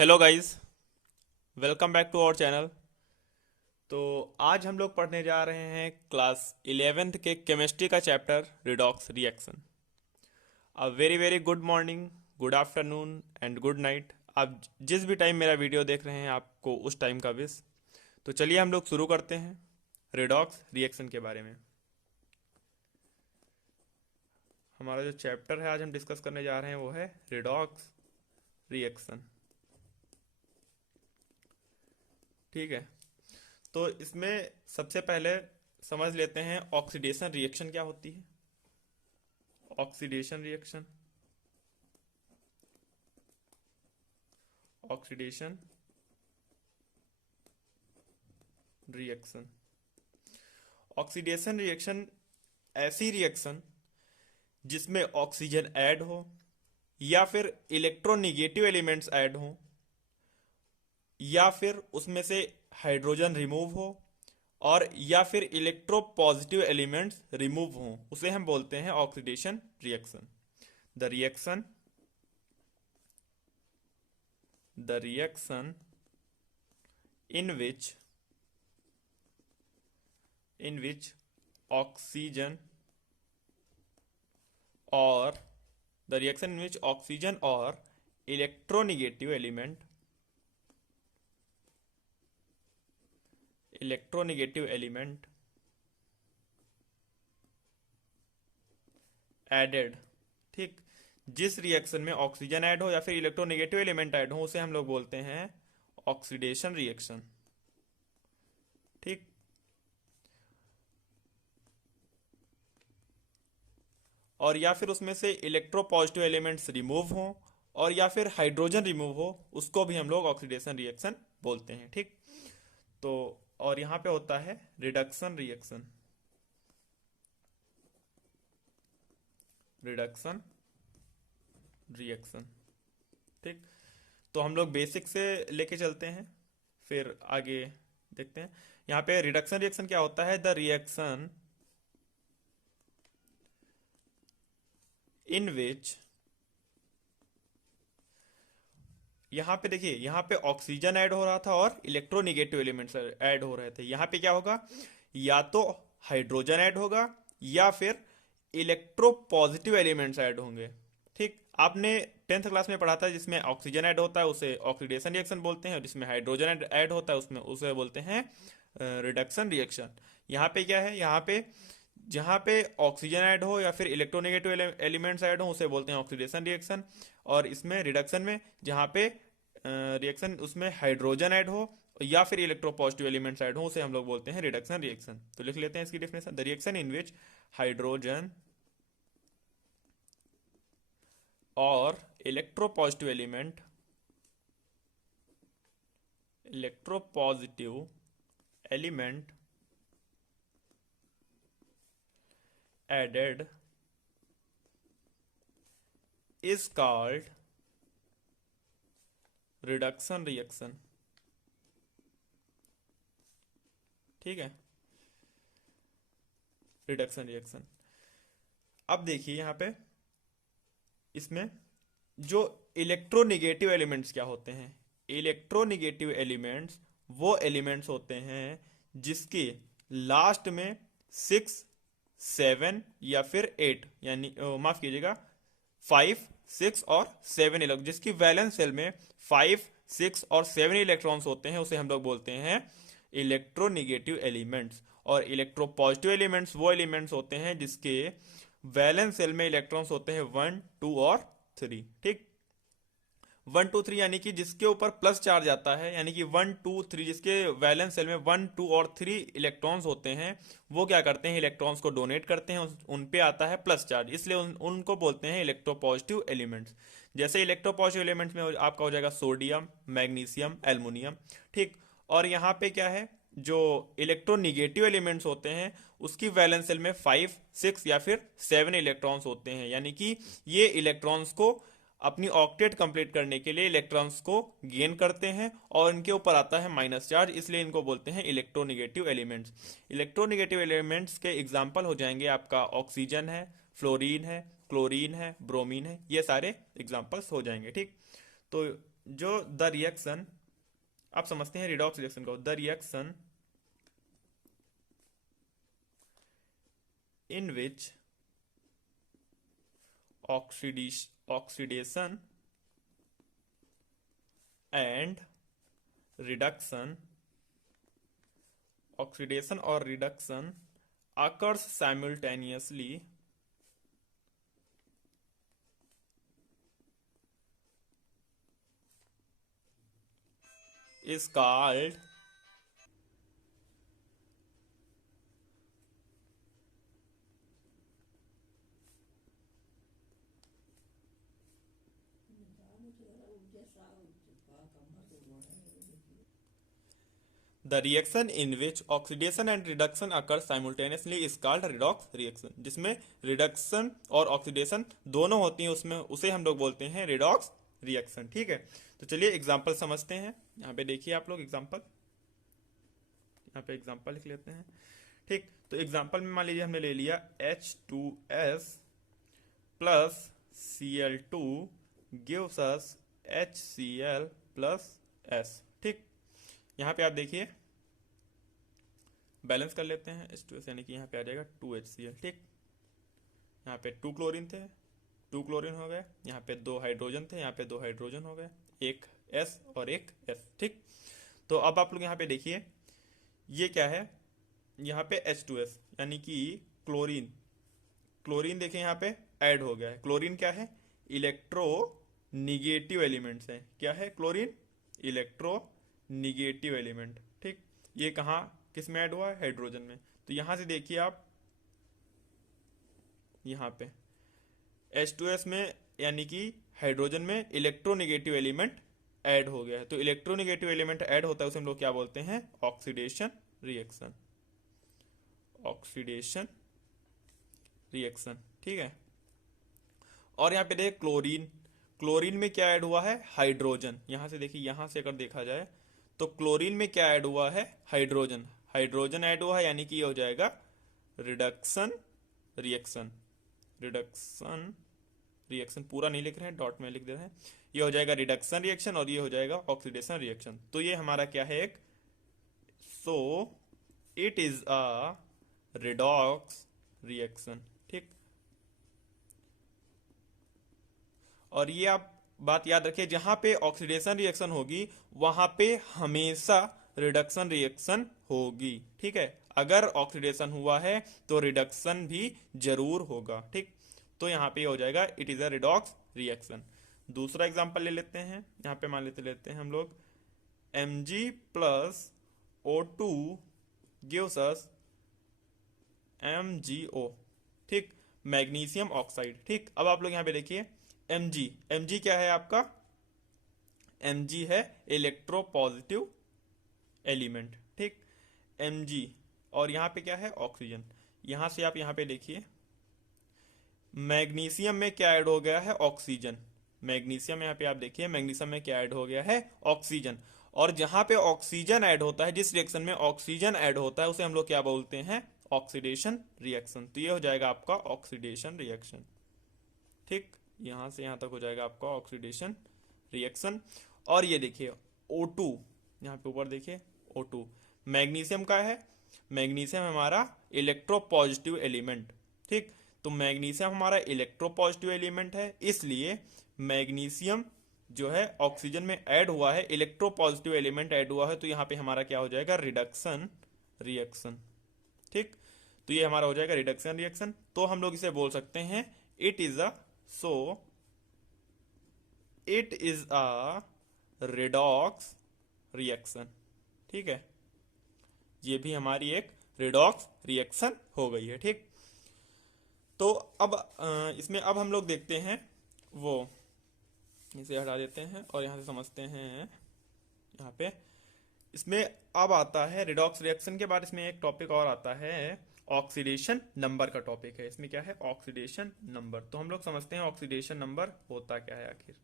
Hello guys, welcome back to our channel. तो आज हम लोग पढ़ने जा रहे हैं क्लास 11th के केमिस्ट्री का chapter redox reaction. A very very good morning, good afternoon and good night. आप जिस भी टाइम मेरा वीडियो देख रहे हैं आपको उस टाइम का विश। तो चलिए हम लोग शुरू करते हैं रिडॉक्स रिएक्शन के बारे में। हमारा जो चैप्टर है आज हम डिस्कस करने जा रहे हैं वो है रिडॉक्स रिएक्शन। ठीक है, तो इसमें सबसे पहले समझ लेते हैं ऑक्सीडेशन रिएक्शन क्या होती है। Oxidation reaction, oxidation reaction. Oxidation reaction ऐसी रिएक्शन जिसमें ऑक्सीजन ऐड हो या फिर इलेक्ट्रोनिगेटिव एलिमेंट्स ऐड हो या फिर उसमें से हाइड्रोजन रिमूव हो और या फिर इलेक्ट्रो पॉजिटिव एलिमेंट्स रिमूव हों, उसे हम बोलते हैं oxidation reaction. The reaction the reaction in which oxygen or the reaction in which oxygen or electronegative element added। ठीक, जिस रिएक्शन में ऑक्सीजन ऐड हो या फिर इलेक्ट्रोनेगेटिव एलिमेंट ऐड हो उसे हम लोग बोलते हैं ऑक्सीडेशन रिएक्शन। ठीक, और या फिर उसमें से इलेक्ट्रो पॉजिटिव एलिमेंट्स रिमूव हो और या फिर हाइड्रोजन रिमूव हो, उसको भी हम लोग ऑक्सीडेशन रिएक्शन बोलते हैं। ठीक, तो और यहाँ पे होता है रिडक्शन रिएक्शन। रिडक्शन रिएक्शन, ठीक। तो हम लोग बेसिक से लेके चलते हैं फिर आगे देखते हैं। यहाँ पे रिडक्शन रिएक्शन क्या होता है। द रिएक्शन इन विच, यहाँ पे देखिए, यहाँ पे ऑक्सीजन ऐड हो रहा था और इलेक्ट्रोनिगेटिव एलिमेंट्स ऐड हो रहे थे। यहाँ पे क्या होगा, या तो हाइड्रोजन ऐड होगा या फिर इलेक्ट्रो पॉजिटिव एलिमेंट्स ऐड होंगे। ठीक, आपने 10th क्लास में पढ़ा था जिसमें ऑक्सीजन ऐड होता है उसे ऑक्सीडेशन रिएक्शन बोलते हैं और जिसमें हाइड्रोजन ऐड होता है उसमें उसे बोलते हैं रिडक्शन रिएक्शन। यहाँ पे क्या है, यहाँ पे जहाँ पे ऑक्सीजन ऐड हो या फिर इलेक्ट्रोनेगेटिव एलिमेंट्स ऐड हो उसे बोलते हैं ऑक्सीडेशन रिएक्शन। और इसमें रिडक्शन में जहाँ पे रिएक्शन उसमें हाइड्रोजन ऐड हो या फिर इलेक्ट्रो पॉजिटिव एलिमेंट्स ऐड हो उसे हम लोग बोलते हैं रिडक्शन रिएक्शन। तो लिख लेते हैं इसकी definition. The reaction in which hydrogen और electropositive element added is called reduction reaction। ठीक है, रिडक्शन रिएक्शन। अब देखिए यहाँ पे इसमें जो इलेक्ट्रोनिगेटिव एलिमेंट्स क्या होते हैं। इलेक्ट्रोनिगेटिव एलिमेंट्स वो एलिमेंट्स होते हैं जिसके लास्ट में 6, 7 या फिर 8 यानी माफ कीजिएगा 5, 6 और 7 इलेक्ट्रॉन, जिसकी वैलेंस शेल में 5, 6 और 7 इलेक्ट्रॉन्स होते हैं उसे हम लोग बोलते हैं इलेक्ट्रोनिगेटिव एलिमेंट्स। और इलेक्ट्रो पॉजिटिव एलिमेंट्स वो एलिमेंट्स होते हैं जिसके वैलेंस शेल में इलेक्ट्रॉन्स होते हैं 1, 2 और 3। ठीक, 1, 2, 3 यानी कि जिसके ऊपर प्लस चार्ज आता है, यानी कि 1, 2, 3 जिसके वैलेंस सेल में 1, 2 और 3 इलेक्ट्रॉन्स होते हैं वो क्या करते हैं, इलेक्ट्रॉन्स को डोनेट करते हैं, उन पे आता है प्लस चार्ज, इसलिए उनको बोलते हैं इलेक्ट्रोपॉजिटिव एलिमेंट्स। जैसे इलेक्ट्रोपॉजिटिव एलिमेंट्स में आपका हो जाएगा सोडियम, मैग्नीशियम, एल्युमिनियम। ठीक, और यहाँ पे क्या है, जो इलेक्ट्रोनिगेटिव एलिमेंट्स होते हैं उसकी वैलेंस सेल में 5, 6 या फिर 7 इलेक्ट्रॉन्स होते हैं, यानी कि ये इलेक्ट्रॉन्स को अपनी ऑक्टेट कंप्लीट करने के लिए इलेक्ट्रॉन्स को गेन करते हैं और इनके ऊपर आता है माइनस चार्ज, इसलिए इनको बोलते हैं इलेक्ट्रोनिगेटिव एलिमेंट्स। इलेक्ट्रोनिगेटिव एलिमेंट्स के एग्जांपल हो जाएंगे आपका ऑक्सीजन है, फ्लोरीन है, क्लोरीन है, ब्रोमीन है, ये सारे एग्जांपल्स हो जाएंगे। ठीक, तो जो द रिएक्शन, आप समझते हैं रिडॉक्स रिएक्शन को, the reaction in which oxidation and reduction, oxidation और reduction occurs simultaneously is called the reaction in which oxidation and reduction occur simultaneously is called redox reaction। जिसमें रिडक्शन और oxidation दोनों होती हैं, उसमें उसे हम लोग बोलते हैं रिडॉक्स रिएक्शन। ठीक है, तो चलिए एग्जांपल समझते हैं। यहाँ पे देखिए आप लोग एग्जांपल, यहाँ पे एग्जांपल लिख लेते हैं। ठीक, तो एग्जांपल में मान लीजिए हमने ले लिया H2S plus Cl2 gives us HCl plus S। ठीक, यहाँ पे आप देखिए बैलेंस कर लेते हैं H2S, यानी कि यहाँ पे आ जाएगा 2HCl। ठीक, यहाँ पे 2 क्लोरीन थे, 2 क्लोरीन हो गए, यहाँ पे 2 हाइड्रोजन थे, यहाँ पे 2 हाइड्रोजन हो गए, एक S और एक S। ठीक, तो अब आप लोग यहाँ पे देखिए ये क्या है, यहाँ पे H2S यानी कि क्लोरीन, क्लोरीन देखिए यहाँ पे ऐड हो गया है। क्लोरीन क्या है, इलेक्ट्रो निगेटिव एलिमेंट्स है। क्या है क्लोरीन, इलेक्ट्रो निगेटिव एलिमेंट। ठीक, ये कहाँ किस में ऐड हुआ है, हाइड्रोजन में। तो यहां से देखिए आप यहाँ पे H2S में यानी कि हाइड्रोजन में इलेक्ट्रोनेगेटिव एलिमेंट ऐड हो गया है। तो इलेक्ट्रोनेगेटिव एलिमेंट ऐड होता है उसे हम लोग क्या बोलते हैं, ऑक्सीडेशन रिएक्शन, ऑक्सीडेशन रिएक्शन। ठीक है, और यहाँ पे देखिए क्लोरीन, क्लोरीन में क्या ऐड हुआ है, हाइड्रोजन। यहां से देखिए, यहां से अगर देखा जाए तो क्लोरीन में क्या ऐड हुआ है, हाइड्रोजन, हाइड्रोजन ऐड हुआ है, यानी कि ये हो जाएगा रिडक्शन रिएक्शन, रिडक्शन रिएक्शन। पूरा नहीं लिख रहे हैं, डॉट में लिख दे रहे हैं। ये हो जाएगा रिडक्शन रिएक्शन और ये हो जाएगा ऑक्सीडेशन रिएक्शन। तो ये हमारा क्या है एक, so it is a redox reaction. ठीक, और ये आप बात याद रखिए, जहां पे ऑक्सीडेशन रिएक्शन होगी वहां पे हमेशा रिडक्शन रिएक्शन होगी। ठीक है, अगर ऑक्सीडेशन हुआ है तो रिडक्शन भी जरूर होगा। ठीक, तो यहाँ पे हो जाएगा it is a redox reaction. दूसरा एग्जांपल ले लेते हैं, यहाँ पे मान लेते हैं हम लोग Mg plus O2 gives us MgO। ठीक, मैग्नीशियम ऑक्साइड। ठीक, अब आप लोग यहाँ पे देखिए Mg, Mg क्या है आपका, Mg है इलेक्ट्रो पॉजिटिव एलिमेंट। ठीक, Mg, और यहाँ पे क्या है ऑक्सीजन। यहां से आप यहाँ पे देखिए मैग्नीशियम में क्या ऐड हो गया है, ऑक्सीजन। मैग्नीशियम यहाँ पे आप देखिए मैग्नीशियम में क्या ऐड हो गया है, ऑक्सीजन। और जहां पे ऑक्सीजन ऐड होता है, जिस रिएक्शन में ऑक्सीजन ऐड होता है उसे हम लोग क्या बोलते हैं, ऑक्सीडेशन रिएक्शन। तो ये हो जाएगा आपका ऑक्सीडेशन रिएक्शन। ठीक, यहां से यहां तक हो जाएगा आपका ऑक्सीडेशन रिएक्शन। और ये देखिए O2, यहाँ पे ऊपर देखिए O2 मैग्नीशियम का है, मैग्नीशियम हमारा इलेक्ट्रो पॉजिटिव एलिमेंट। ठीक, तो मैग्नीशियम हमारा इलेक्ट्रो पॉजिटिव एलिमेंट है, इसलिए मैग्नीशियम जो है ऑक्सीजन में ऐड हुआ है, इलेक्ट्रो पॉजिटिव एलिमेंट ऐड हुआ है, तो यहाँ पे हमारा क्या हो जाएगा, रिडक्शन रिएक्शन। ठीक, तो ये हमारा हो जाएगा रिडक्शन रिएक्शन। तो हम लोग इसे बोल सकते हैं it is a, so it is a redox reaction. ठीक है, ये भी हमारी एक रिडॉक्स रिएक्शन हो गई है। ठीक, तो अब इसमें अब हम लोग देखते हैं वो, इसे हटा देते हैं और यहाँ से समझते हैं। यहाँ पे इसमें अब आता है रिडॉक्स रिएक्शन के बाद इसमें एक टॉपिक और आता है, ऑक्सीडेशन नंबर का टॉपिक है। इसमें क्या है, ऑक्सीडेशन नंबर। तो हम लोग समझते हैं ऑक्सीडेशन नंबर होता क्या है आखिर,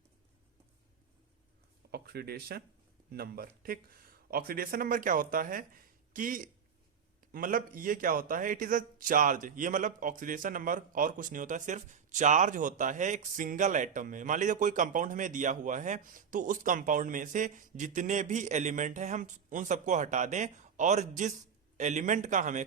ऑक्सीडेशन नंबर। ठीक, ऑक्सीडेशन नंबर क्या होता है कि मतलब ये क्या होता है, इट इज अ चार्ज, ये मतलब ऑक्सीडेशन नंबर और कुछ नहीं होता, सिर्फ चार्ज होता है एक सिंगल एटम में। मान लीजिए कोई कंपाउंड हमें दिया हुआ है, तो उस कंपाउंड में से जितने भी एलिमेंट हैं हम उन सबको हटा दें, और जिस एलिमेंट का हमें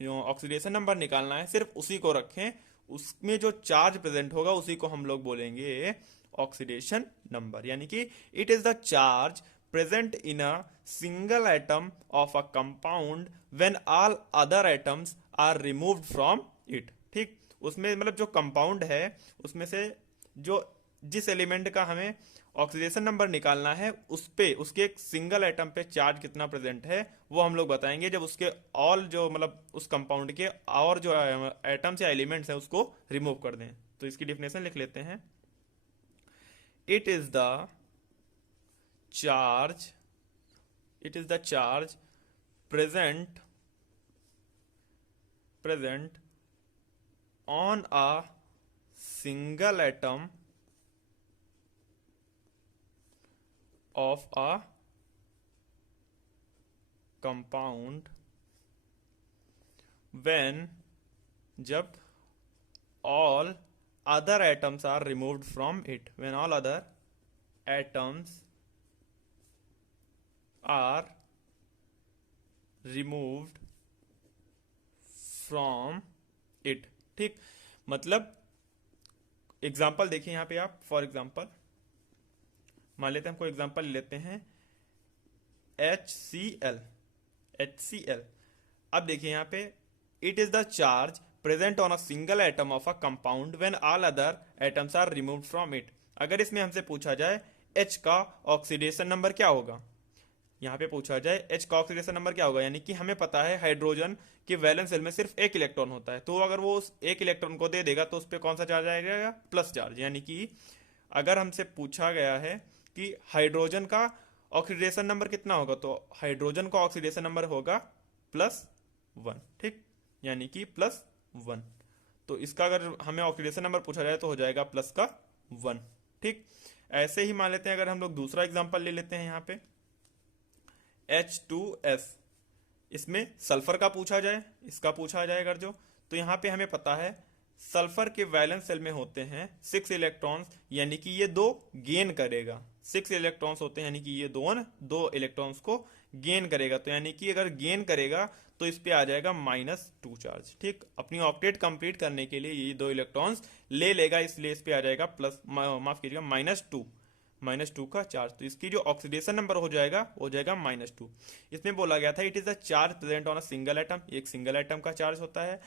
ऑक्सीडेशन नंबर निकालना है सिर्फ उसी को रखें, उसमें जो चार्ज प्रेजेंट होगा उसी को हम लोग बोलेंगे ऑक्सीडेशन नंबर। यानी कि it is the charge present in a single atom of a compound when all other atoms are removed from it। ठीक, उसमें मतलब जो कंपाउंड है उसमें से जो जिस एलिमेंट का हमें ऑक्सीडेशन नंबर निकालना है उस पे उसके एक सिंगल एटम पे चार्ज कितना प्रेजेंट है वो हम लोग बताएंगे जब उसके ऑल जो मतलब उस कंपाउंड के और जो एटम्स या एलिमेंट्स हैं उसको रिमूव कर दें। तो इसकी डिफिनेशन लिख लेते हैं। It is the charge it is the charge present on a single atom of a compound when जब all other atoms are removed from it, when all other atoms are removed from it। ठीक, मतलब example देखिए यहाँ पे आप, for example मान लेते हैं, हमको एग्जाम्पल लेते हैं HCl। HCl, अब देखिए यहाँ पे it is the charge present on a single atom of a compound when all other atoms are removed from it. अगर इसमें हमसे पूछा जाए H का ऑक्सीडेशन नंबर क्या होगा, यहाँ पे पूछा जाए H का ऑक्सीडेशन नंबर क्या होगा, यानी कि हमें पता है हाइड्रोजन के वैलेंस शेल में सिर्फ एक इलेक्ट्रॉन होता है, तो अगर वो उस एक इलेक्ट्रॉन को दे देगा तो उस पर कौन सा चार्ज आएगा, प्लस चार्ज। यानी कि अगर हमसे पूछा गया है कि हाइड्रोजन का ऑक्सीडेशन नंबर कितना होगा, तो हाइड्रोजन का ऑक्सीडेशन नंबर होगा +1। ठीक, यानी कि +1। तो इसका अगर हमें ऑक्सीडेशन नंबर पूछा जाए तो हो जाएगा +1। ठीक, ऐसे ही मान लेते हैं, अगर हम लोग दूसरा एग्जांपल ले लेते हैं यहाँ पे H2S, इसमें सल्फर का पूछा जाए, इसका पूछा जाए अगर जो, तो यहाँ पे हमें पता है सल्फर के वैलेंस शेल में होते हैं 6 इलेक्ट्रॉन्स, यानी कि ये 2 गेन करेगा। 6 इलेक्ट्रॉन्स होते हैं यानी कि ये दो इलेक्ट्रॉन्स को गेन करेगा, तो यानी कि अगर गेन करेगा तो इस पे आ जाएगा -2 चार्ज। ठीक, अपनी ऑक्टेट कंप्लीट करने के लिए ये 2 इलेक्ट्रॉन्स ले लेगा, इसलिए इस पे आ जाएगा माफ कीजिएगा -2 का चार्ज। तो इसकी जो ऑक्सीडेशन नंबर हो जाएगा वो हो जाएगा -2। इसमें बोला गया था it is a charge present on a single atom, एक सिंगल एटम का चार्ज होता है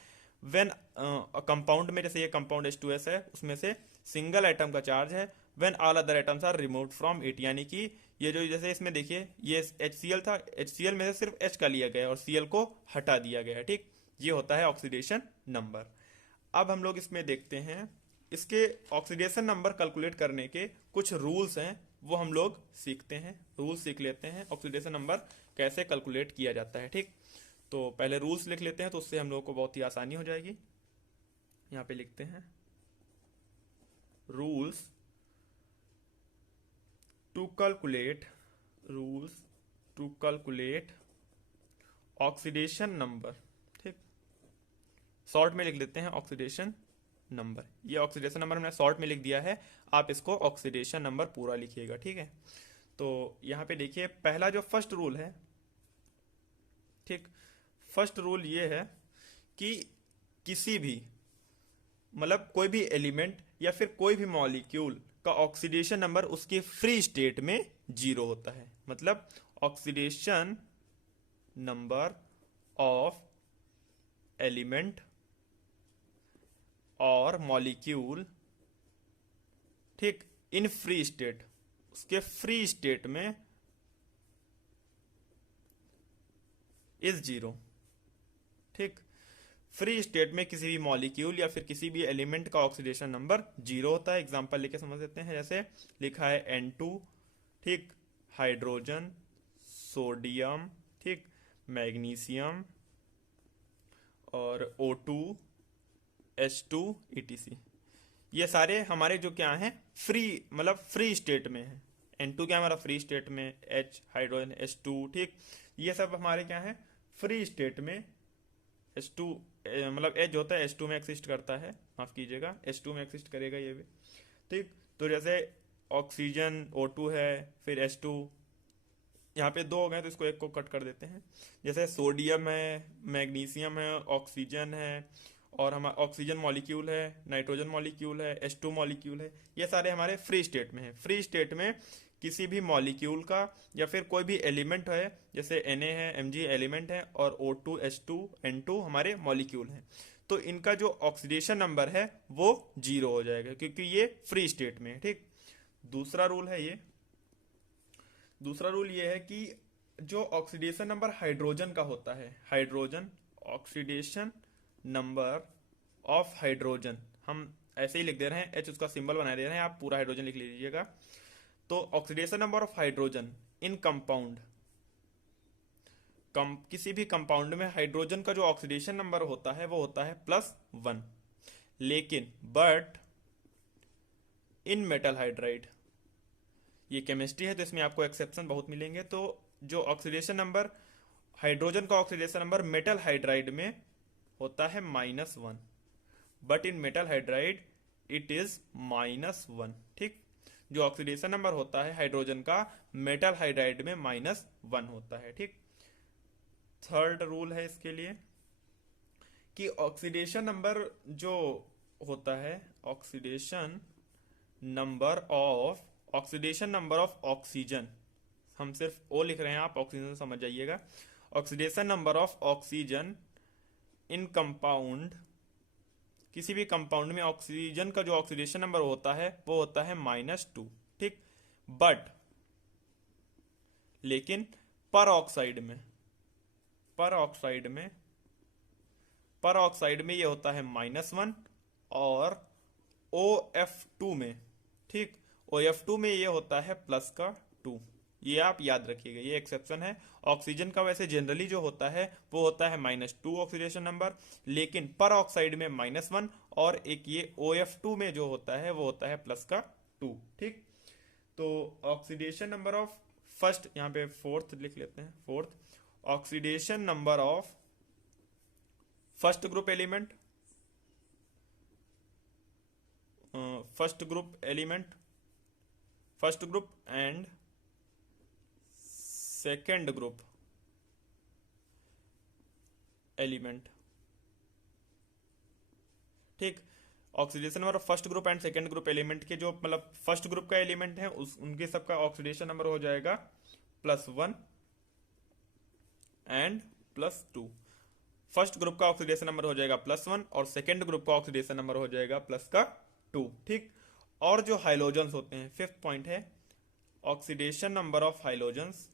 व्हेन कंपाउंड में, जैसे ये कंपाउंड H2S है उसमें से सिंगल एटम का चार्ज है when all other atoms are removed from it. यानी कि ये जो जैसे इसमें देखिए ये HCl था, HCl में से सिर्फ H का लिया गया और Cl को हटा दिया गया है। ठीक, ये होता है ऑक्सीडेशन नंबर। अब हम लोग इसमें देखते हैं इसके ऑक्सीडेशन नंबर कैलकुलेट करने के कुछ रूल्स हैं, वो हम लोग सीखते हैं, रूल्स सीख लेते हैं ऑक्सीडेशन नंबर कैसे कैलकुलेट किया जाता है। ठीक, तो पहले रूल्स लिख लेते हैं, तो उससे हम लोगों को बहुत ही आसानी हो जाएगी। यहाँ पे लिखते हैं rules to calculate oxidation number. ठीक, शॉर्ट में लिख लेते हैं ऑक्सीडेशन नंबर। ये ऑक्सीडेशन नंबर हमने शॉर्ट में लिख दिया है, आप इसको ऑक्सीडेशन नंबर पूरा लिखिएगा। ठीक है, तो यहाँ पे देखिए पहला जो फर्स्ट रूल है, ठीक, फर्स्ट रूल ये है कि किसी भी मतलब कोई भी एलिमेंट या फिर कोई भी मॉलिक्यूल का ऑक्सीडेशन नंबर उसके फ्री स्टेट में 0 होता है। मतलब ऑक्सीडेशन नंबर ऑफ एलिमेंट और मॉलिक्यूल, ठीक, इन फ्री स्टेट, उसके फ्री स्टेट में इज 0। ठीक, फ्री स्टेट में किसी भी मॉलिक्यूल या फिर किसी भी एलिमेंट का ऑक्सीडेशन नंबर 0 होता है। एग्जांपल लेके समझ लेते हैं, जैसे लिखा है N2, ठीक, हाइड्रोजन, सोडियम, ठीक, मैग्नीशियम और O2, H2 etc। ये सारे हमारे जो क्या हैं फ्री, मतलब फ्री स्टेट में है। N2 क्या हमारा फ्री स्टेट में, H हाइड्रोजन, H2, ठीक, ये सब हमारे क्या है फ्री स्टेट में H2 मतलब H होता है H2 में एक्सिस्ट करता है, माफ कीजिएगा H2 में एक्सिस्ट करेगा ये भी। ठीक, तो जैसे ऑक्सीजन O2 है, फिर H2, यहाँ पे दो हो गए तो इसको एक को कट कर देते हैं। जैसे सोडियम है, मैग्नीशियम है, ऑक्सीजन है, और हमारा ऑक्सीजन मॉलिक्यूल है, नाइट्रोजन मॉलिक्यूल है, H2 मॉलिक्यूल है, ये सारे हमारे फ्री स्टेट में है। फ्री स्टेट में किसी भी मॉलिक्यूल का या फिर कोई भी एलिमेंट है, जैसे Na है, Mg एलिमेंट है, और O2 H2 N2 हमारे मॉलिक्यूल हैं, तो इनका जो ऑक्सीडेशन नंबर है वो जीरो हो जाएगा क्योंकि ये फ्री स्टेट में है। ठीक, दूसरा रूल है ये, दूसरा रूल ये है कि जो ऑक्सीडेशन नंबर हाइड्रोजन का होता है, hydrogen oxidation number of hydrogen, हम ऐसे ही लिख दे रहे हैं, एच उसका सिंबल बना दे रहे हैं, आप पूरा हाइड्रोजन लिख लीजिएगा। तो oxidation number of hydrogen in compound, किसी भी कंपाउंड में हाइड्रोजन का जो ऑक्सीडेशन नंबर होता है वो होता है +1। लेकिन बट इन मेटल हाइड्राइड, ये केमिस्ट्री है तो इसमें आपको एक्सेप्शन बहुत मिलेंगे, तो जो ऑक्सीडेशन नंबर, हाइड्रोजन का ऑक्सीडेशन नंबर मेटल हाइड्राइड में होता है -1, but in metal hydride it is -1। ठीक, जो ऑक्सीडेशन नंबर होता है हाइड्रोजन का मेटल हाइड्राइड में -1 होता है। ठीक, थर्ड रूल है इसके लिए कि ऑक्सीडेशन नंबर जो होता है, ऑक्सीडेशन नंबर ऑफ ऑक्सीजन, हम सिर्फ ओ लिख रहे हैं, आप ऑक्सीजन समझ जाइएगा। Oxidation number of oxygen in compound, किसी भी कंपाउंड में ऑक्सीजन का जो ऑक्सीडेशन नंबर होता है वो होता है -2। ठीक, बट लेकिन पर ऑक्साइड में, पर ऑक्साइड में, पर ऑक्साइड में ये होता है -1, और OF2 में, ठीक, OF2 में ये होता है +2। ये आप याद रखिएगा, ये एक्सेप्शन है। ऑक्सीजन का वैसे जनरली जो होता है वो होता है -2 ऑक्सीडेशन नंबर, लेकिन पर ऑक्साइड में -1, और एक ये OF2 में जो होता है वो होता है +2। ठीक, तो ऑक्सीडेशन नंबर ऑफ फर्स्ट, यहाँ पे फोर्थ लिख लेते हैं, fourth, oxidation number of first group element, first group element, first group and second group element. ठीक, oxidation number of first group and second group element के जो मतलब फर्स्ट ग्रुप का एलिमेंट है उस उनके सबका ऑक्सीडेशन नंबर हो जाएगा +1 एंड +2। फर्स्ट ग्रुप का ऑक्सीडेशन नंबर हो जाएगा +1 और सेकेंड ग्रुप का ऑक्सीडेशन नंबर हो जाएगा +2। ठीक, और जो हाइलोजन्स होते हैं, फिफ्थ पॉइंट है ऑक्सीडेशन नंबर ऑफ हाइलोजन्स,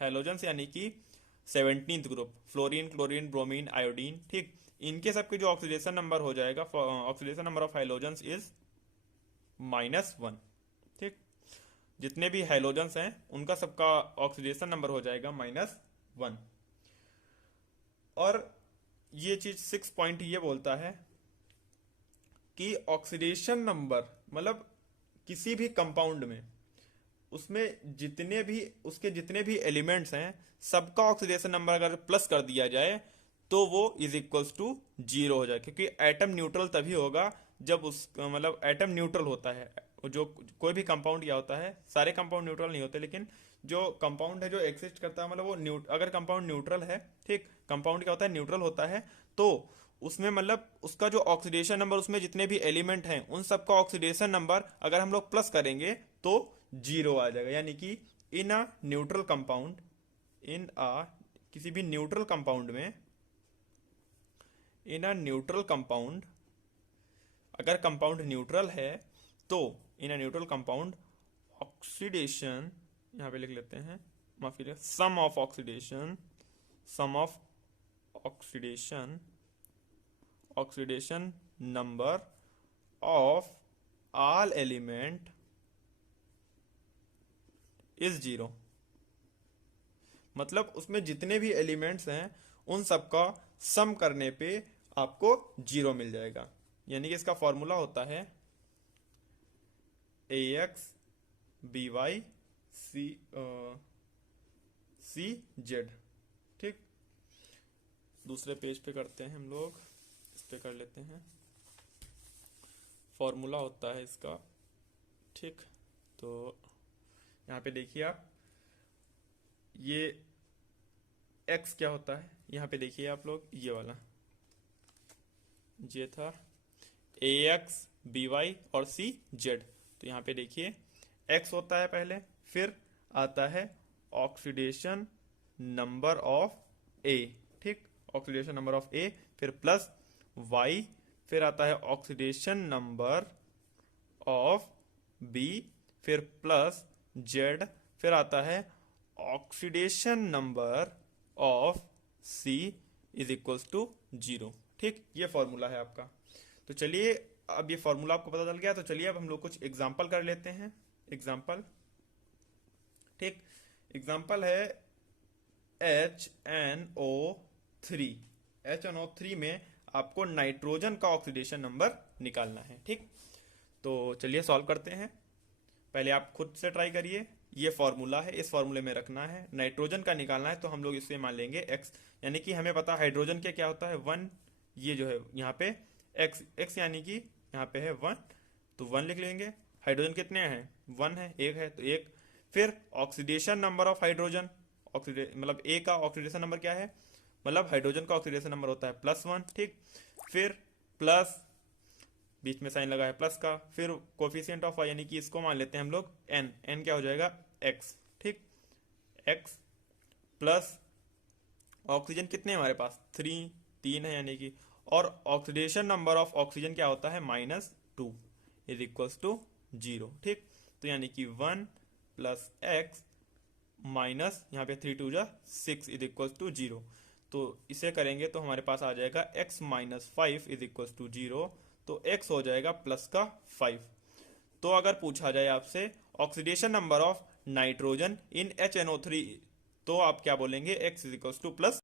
हाइलोजन्स यानी कि 17th group, fluorine, chlorine, bromine, iodine. ठीक, इनके सबके जो ऑक्सीडेशन नंबर हो जाएगा, ऑक्सीडेशन नंबर ऑफ हाइलोजन्स इज -1। ठीक, जितने भी हाइलोजन्स हैं उनका सबका ऑक्सीडेशन नंबर हो जाएगा -1। और ये चीज 6 पॉइंट ये बोलता है कि ऑक्सीडेशन नंबर मतलब किसी भी कंपाउंड में उसमें जितने भी उसके जितने भी एलिमेंट्स हैं सबका ऑक्सीडेशन नंबर अगर प्लस कर दिया जाए तो वो इज इक्वल्स टू 0 हो जाए, क्योंकि एटम न्यूट्रल तभी होगा जब उस मतलब एटम न्यूट्रल होता है। जो कोई भी कंपाउंड क्या होता है, सारे कंपाउंड न्यूट्रल नहीं होते, लेकिन जो कंपाउंड है जो एक्सिस्ट करता है मतलब वो अगर कंपाउंड न्यूट्रल है, ठीक, कंपाउंड क्या होता है, न्यूट्रल होता है, तो उसमें मतलब उसका जो ऑक्सीडेशन नंबर, उसमें जितने भी एलिमेंट हैं उन सबका ऑक्सीडेशन नंबर अगर हम लोग प्लस करेंगे तो 0 आ जाएगा। यानी कि इन अ न्यूट्रल कंपाउंड, इन अ किसी भी न्यूट्रल कंपाउंड में, इन अ न्यूट्रल कंपाउंड, अगर कंपाउंड न्यूट्रल है तो in a neutral compound oxidation, यहां पे लिख लेते हैं, माफ कीजिए, sum of oxidation, sum of oxidation, oxidation number of all element is 0। मतलब उसमें जितने भी एलिमेंट्स हैं उन सबका सम करने पे आपको 0 मिल जाएगा। यानी कि इसका फॉर्मूला होता है AX BY C Z। ठीक, दूसरे पेज पे करते हैं हम लोग, इस पे कर लेते हैं। फॉर्मूला होता है इसका, ठीक। तो यहाँ पे देखिए आप, ये x क्या होता है, यहाँ पे देखिए आप लोग, ये वाला ये था ax by और c z। तो यहाँ पे देखिए x होता है पहले, फिर आता है ऑक्सीडेशन नंबर ऑफ a, ठीक, ऑक्सीडेशन नंबर ऑफ a, फिर प्लस y, फिर आता है ऑक्सीडेशन नंबर ऑफ b, फिर प्लस z, फिर आता है oxidation number of c is equals to 0, ठीक। ये फॉर्मूला है आपका। तो चलिए, अब ये फॉर्मूला आपको पता चल गया, तो चलिए अब हम लोग कुछ एग्जांपल कर लेते हैं। एग्जांपल, ठीक। एग्जांपल है HNO3। HNO3 में आपको नाइट्रोजन का ऑक्सीडेशन नंबर निकालना है, ठीक। तो चलिए सॉल्व करते हैं। पहले आप खुद से ट्राई करिए। ये फॉर्मूला है, इस फॉर्मूले में रखना है, नाइट्रोजन का निकालना है, तो हम लोग इसे मान लेंगे x, यानी कि हमें पता है हाइड्रोजन के क्या होता है 1, ये जो है यहाँ पे x यानी कि यहाँ पे है 1, तो 1 लिख लेंगे। हाइड्रोजन कितने हैं, 1 है, 1 है तो 1। फिर ऑक्सीडेशन नंबर ऑफ हाइड्रोजन, मतलब A का ऑक्सीडेशन नंबर क्या है, मतलब हाइड्रोजन का ऑक्सीडेशन नंबर होता है +1, ठीक। फिर प्लस, बीच में साइन लगा है प्लस का, फिर कोफिशिएंट ऑफ y यानी कि इसको मान लेते हैं हम लोग n क्या हो जाएगा x, ठीक। x प्लस ऑक्सीजन कितने हैं हमारे पास, 3 है यानी कि, और ऑक्सीडेशन नंबर ऑफ ऑक्सीजन क्या होता है -2 इज इक्वल्स टू 0, ठीक। तो यानी कि 1 प्लस x माइनस यहाँ पे 3 2 6 इज इक्वल्स टू 0। तो इसे करेंगे तो हमारे पास आ जाएगा x minus 5 is equals to 0, तो x हो जाएगा प्लस का 5। तो अगर पूछा जाए आपसे oxidation number of nitrogen in HNO3, तो आप क्या बोलेंगे, x is equals two plus